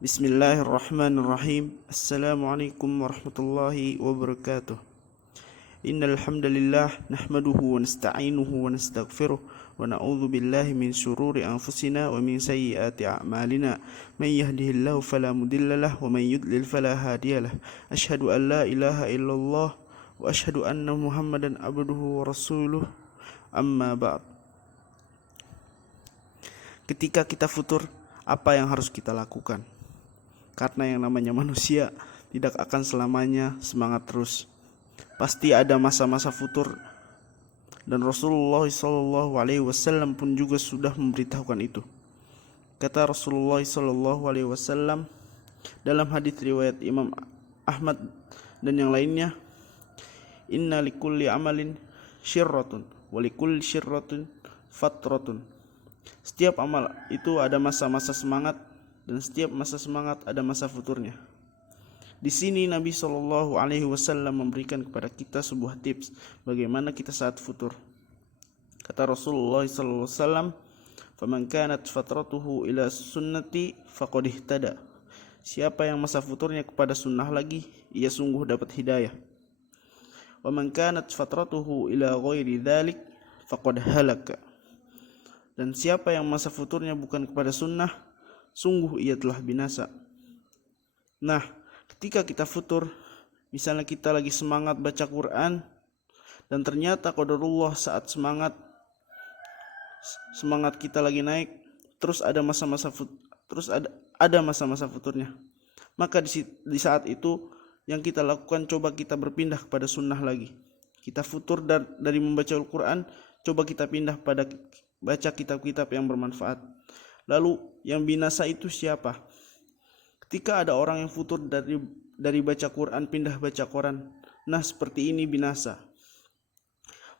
Bismillahirrahmanirrahim. Assalamualaikum warahmatullahi wabarakatuh. Innal hamdalillah nahmaduhu wa nasta'inuhu wa nastaghfiruh wa na'udzu billahi min shururi anfusina wa min sayyiati a'malina. May yahdihillahu fala mudhillalah wa may yudlil fala hadiyalah. Asyhadu an la ilaha illallah wa asyhadu anna Muhammadan abduhu wa rasuluh. Amma ba'd. Ketika kita futur, apa yang harus kita lakukan? Karena yang namanya manusia tidak akan selamanya semangat terus. Pasti ada masa-masa futur, dan Rasulullah SAW pun juga sudah memberitahukan itu. Kata Rasulullah SAW dalam hadis riwayat Imam Ahmad dan yang lainnya, Inna likulli amalin syirratun wa likulli syirratin fatratun. Setiap amal itu ada masa-masa semangat, dan setiap masa semangat ada masa futurnya. Di sini Nabi SAW memberikan kepada kita sebuah tips bagaimana kita saat futur. Kata Rasulullah SAW, "Faman kanat fatratuhu ila sunnati faqad ihtada." Siapa yang masa futurnya kepada sunnah lagi, ia sungguh dapat hidayah. "Wa man kanat fatratuhu ila ghairi dzalik faqad halaka." Dan siapa yang masa futurnya bukan kepada sunnah, sungguh ia telah binasa. Nah, ketika kita futur, misalnya kita lagi semangat baca Quran, dan ternyata qadarullah saat semangat kita lagi naik, terus ada masa-masa futurnya. Maka di saat itu yang kita lakukan, coba kita berpindah kepada sunnah lagi. Kita futur dari membaca Al-Quran, coba kita pindah pada baca kitab-kitab yang bermanfaat. Lalu yang binasa itu siapa? Ketika ada orang yang futur dari baca Quran pindah baca Quran, nah seperti ini binasa.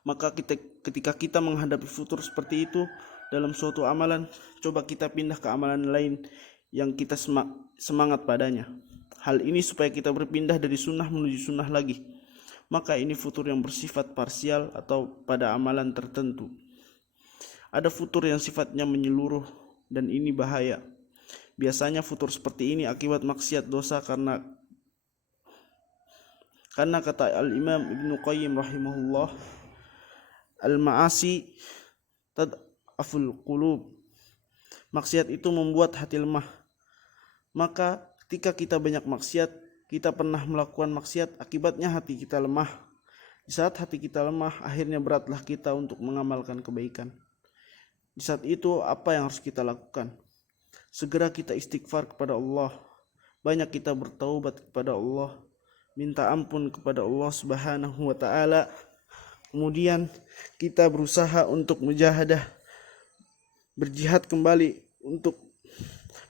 Maka ketika kita menghadapi futur seperti itu dalam suatu amalan, coba kita pindah ke amalan lain yang kita semangat padanya. Hal ini supaya kita berpindah dari sunnah menuju sunnah lagi. Maka ini futur yang bersifat parsial atau pada amalan tertentu. Ada futur yang sifatnya menyeluruh, dan ini bahaya. Biasanya futur seperti ini akibat maksiat dosa karena kata Al-Imam Ibnu Qayyim rahimahullah, al-ma'asi tad'aful qulub. Maksiat itu membuat hati lemah. Maka ketika kita banyak maksiat, kita pernah melakukan maksiat, akibatnya hati kita lemah. Di saat hati kita lemah, akhirnya beratlah kita untuk mengamalkan kebaikan. Di saat itu apa yang harus kita lakukan? Segera kita istighfar kepada Allah. Banyak kita bertaubat kepada Allah, minta ampun kepada Allah Subhanahu wa taala. Kemudian kita berusaha untuk mujahadah, berjihad kembali untuk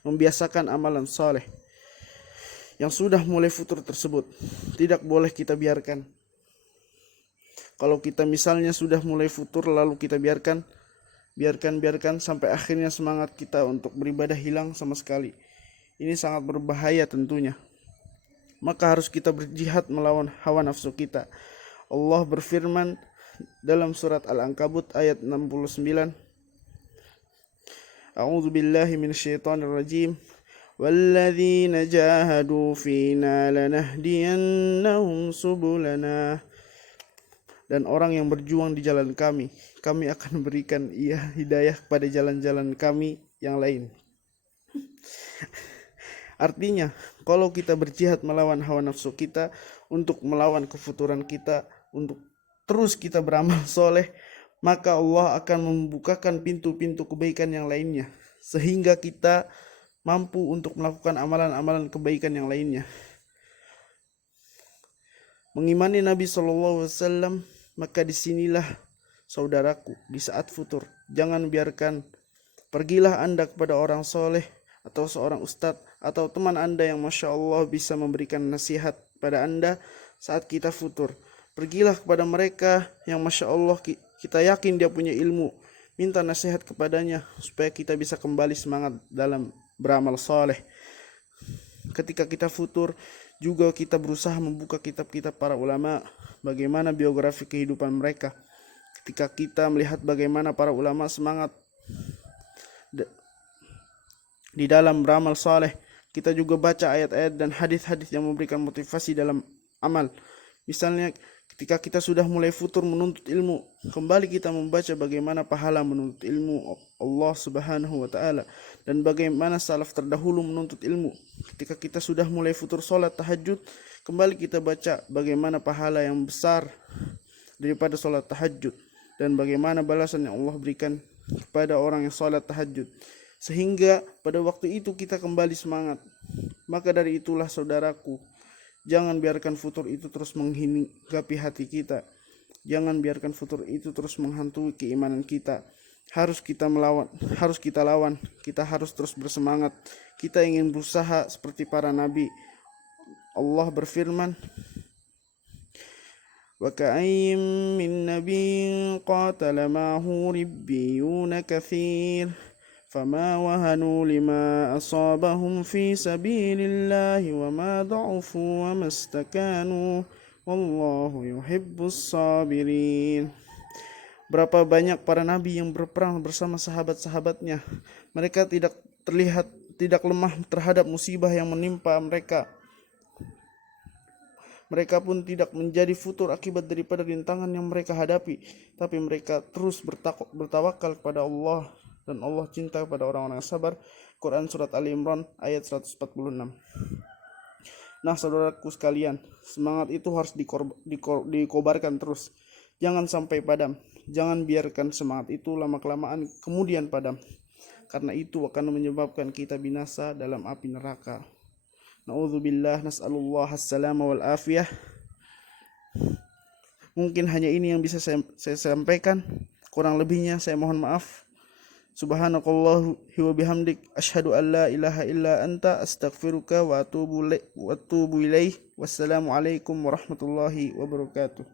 membiasakan amalan saleh yang sudah mulai futur tersebut. Tidak boleh kita biarkan. Kalau kita misalnya sudah mulai futur lalu kita biarkan sampai akhirnya semangat kita untuk beribadah hilang sama sekali. Ini sangat berbahaya tentunya. Maka harus kita berjihad melawan hawa nafsu kita. Allah berfirman dalam surat Al-Ankabut ayat 69, A'udzu billahi minasyaitonir rajim. Walladzina jahadu fina lanahdiyannahum subulana. Dan orang yang berjuang di jalan kami akan berikan ia hidayah kepada jalan-jalan kami yang lain. Artinya, kalau kita berjihad melawan hawa nafsu kita, untuk melawan kefuturan kita, untuk terus kita beramal soleh, maka Allah akan membukakan pintu-pintu kebaikan yang lainnya, sehingga kita mampu untuk melakukan amalan-amalan kebaikan yang lainnya. Mengimani Nabi SAW, maka disinilah saudaraku, di saat futur, jangan biarkan, pergilah Anda kepada orang soleh atau seorang ustadz atau teman Anda yang Masya Allah bisa memberikan nasihat pada Anda saat kita futur. Pergilah kepada mereka yang Masya Allah kita yakin dia punya ilmu, minta nasihat kepadanya supaya kita bisa kembali semangat dalam beramal soleh. Ketika kita futur, juga kita berusaha membuka kitab-kitab para ulama, bagaimana biografi kehidupan mereka. Ketika kita melihat bagaimana para ulama semangat di dalam beramal saleh, Kita juga baca ayat-ayat dan hadis-hadis yang memberikan motivasi dalam amal. Misalnya ketika kita sudah mulai futur menuntut ilmu, kembali kita membaca bagaimana pahala menuntut ilmu Allah Subhanahu wa taala dan bagaimana salaf terdahulu menuntut ilmu. Ketika kita sudah mulai futur salat tahajud, kembali kita baca bagaimana pahala yang besar daripada salat tahajud dan bagaimana balasan yang Allah berikan kepada orang yang salat tahajud. Sehingga pada waktu itu kita kembali semangat. Maka dari itulah saudaraku, jangan biarkan futur itu terus menghinggapi hati kita. Jangan biarkan futur itu terus menghantui keimanan kita. Harus kita lawan. Kita harus terus bersemangat. Kita ingin berusaha seperti para nabi. Allah berfirman, wa ka'ayyim min nabiyyin qatala ma'ahu ribbiyuna katsir فما وهنوا لما أصابهم في سبيل الله وما ضعفوا وما استكانوا والله يحب الصابرين. Berapa banyak para nabi yang berperang bersama sahabat-sahabatnya. Mereka tidak lemah terhadap musibah yang menimpa mereka. Mereka pun tidak menjadi futur akibat daripada rintangan yang mereka hadapi, tapi mereka terus bertawakal kepada Allah. Dan Allah cinta kepada orang-orang yang sabar. Quran Surat Ali Imran ayat 146. Nah saudaraku sekalian, semangat itu harus dikobarkan terus. Jangan sampai padam. Jangan biarkan semangat itu lama-kelamaan kemudian padam. Karena itu akan menyebabkan kita binasa dalam api neraka. Na'udzubillah, nas'alullah as-salama wal afiyah. Mungkin hanya ini yang bisa saya sampaikan. Kurang lebihnya saya mohon maaf. Subhanakallahu wa bihamdik asyhadu an la ilaha illa anta astaghfiruka wa atubu ilaih. Wassalamu alaikum warahmatullahi wabarakatuh.